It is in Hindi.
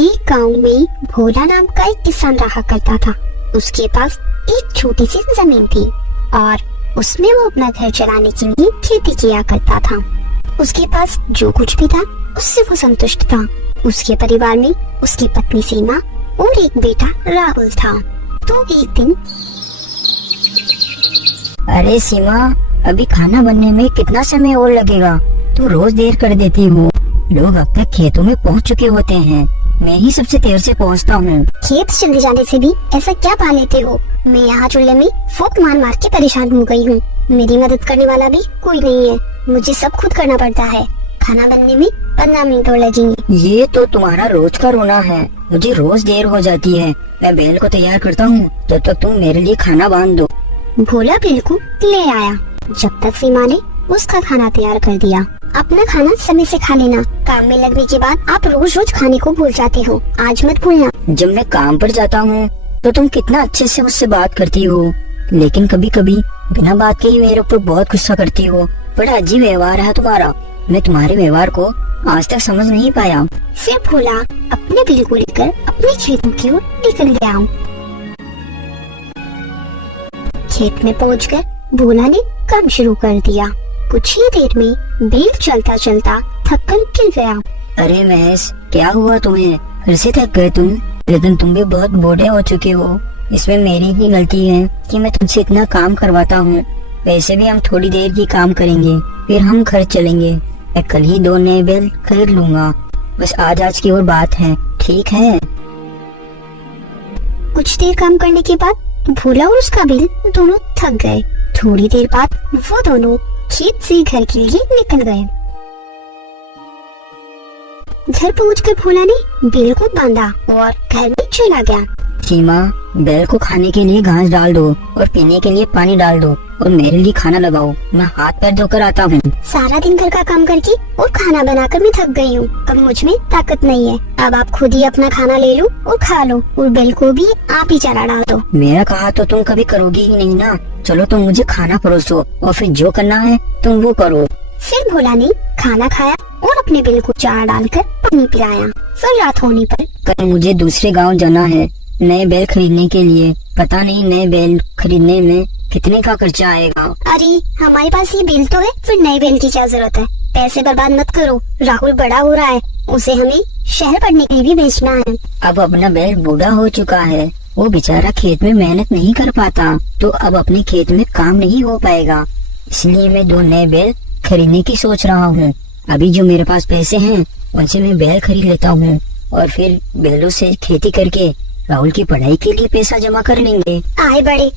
एक गांव में भोला नाम का एक किसान रहा करता था। उसके पास एक छोटी सी जमीन थी और उसमें वो अपना घर चलाने के लिए खेती किया करता था। उसके पास जो कुछ भी था उससे वो संतुष्ट था। उसके परिवार में उसकी पत्नी सीमा और एक बेटा राहुल था। तो एक दिन, अरे सीमा, अभी खाना बनने में कितना समय और लगेगा? तू रोज देर कर देती हो। लोग अब तक खेतों में पहुंच चुके होते हैं, मैं ही सबसे देर से पहुंचता हूँ। खेत चले जाने से भी ऐसा क्या पा लेते हो? मैं यहाँ चूल्हे में फूंक मार मार के परेशान हो गई हूँ। मेरी मदद करने वाला भी कोई नहीं है, मुझे सब खुद करना पड़ता है। खाना बनने में 15 मिनट और लगेंगे। ये तो तुम्हारा रोज का रोना है। मुझे रोज देर हो जाती है। मैं बैल को तैयार करता हूँ, तब तक तुम मेरे लिए खाना बांध दो। भोला बैल को ले आया। जब तक सीमा ने उसका खाना तैयार कर दिया। अपना खाना समय से खा लेना। काम में लगने के बाद आप रोज रोज खाने को भूल जाते हो, आज मत भूलना। जब मैं काम पर जाता हूँ तो तुम कितना अच्छे से मुझसे बात करती हो, लेकिन कभी कभी बिना बात के ही मेरे ऊपर बहुत गुस्सा करती हो। बड़ा अजीब व्यवहार है तुम्हारा। मैं तुम्हारे व्यवहार को आज तक समझ नहीं पाया। फिर भोला अपने बिल को लेकर अपने खेतों की ओर निकल गया। खेत में पहुंचकर भोला ने काम शुरू कर दिया। कुछ ही देर में बैल चलता चलता थककर गिर गया। अरे महेश, क्या हुआ तुम्हें? फिर से थक गए तुम? लेकिन तुम भी बहुत बूढ़े हो चुके हो। इसमें मेरी ही गलती है कि मैं तुमसे इतना काम करवाता हूँ। वैसे भी हम थोड़ी देर ही काम करेंगे, फिर हम घर चलेंगे। मैं कल ही 2 नए बैल खरीद लूंगा। बस आज की और बात है, ठीक है? कुछ देर काम करने के बाद भोला और उसका बैल दोनों थक गए। थोड़ी देर बाद वो दोनों खेत से घर के लिए निकल गए। घर पहुंचकर भोला ने बैल को बांधा और घर में चला गया। सीमा, बैल को खाने के लिए घास डाल दो और पीने के लिए पानी डाल दो और मेरे लिए खाना लगाओ। मैं हाथ पैर धोकर आता हूँ। सारा दिन घर का काम करके और खाना बनाकर मैं थक गई हूँ। अब मुझ में ताकत नहीं है। अब आप खुद ही अपना खाना ले लो और खा लो और बैल को भी आप ही चरा डाल दो। मेरा कहा तो तुम कभी करोगी ही नहीं ना। चलो तुम मुझे खाना परोस दो और फिर जो करना है तुम वो करो। फिर भोला ने खाना खाया और अपने बैल को चारा डालकर पानी पिलाया। फिर रात होने पर कल मुझे दूसरे गांव जाना है नए बैल खरीदने के लिए। पता नहीं नए बैल खरीदने में कितने का खर्चा आएगा। अरे हमारे पास ये बैल तो है, फिर नए बैल की क्या जरूरत है? पैसे बर्बाद मत करो। राहुल बड़ा हो रहा है, उसे हमें शहर पढ़ने के लिए भी भेजना है। अब अपना बैल बूढ़ा हो चुका है, वो बेचारा खेत में मेहनत नहीं कर पाता, तो अब अपने खेत में काम नहीं हो पाएगा। इसलिए मैं 2 नए बैल खरीदने की सोच रहा हूँ। अभी जो मेरे पास पैसे हैं उनसे मैं बैल खरीद लेता हूँ और फिर बैलों से खेती करके राहुल की पढ़ाई के लिए पैसा जमा कर लेंगे। आए बड़े,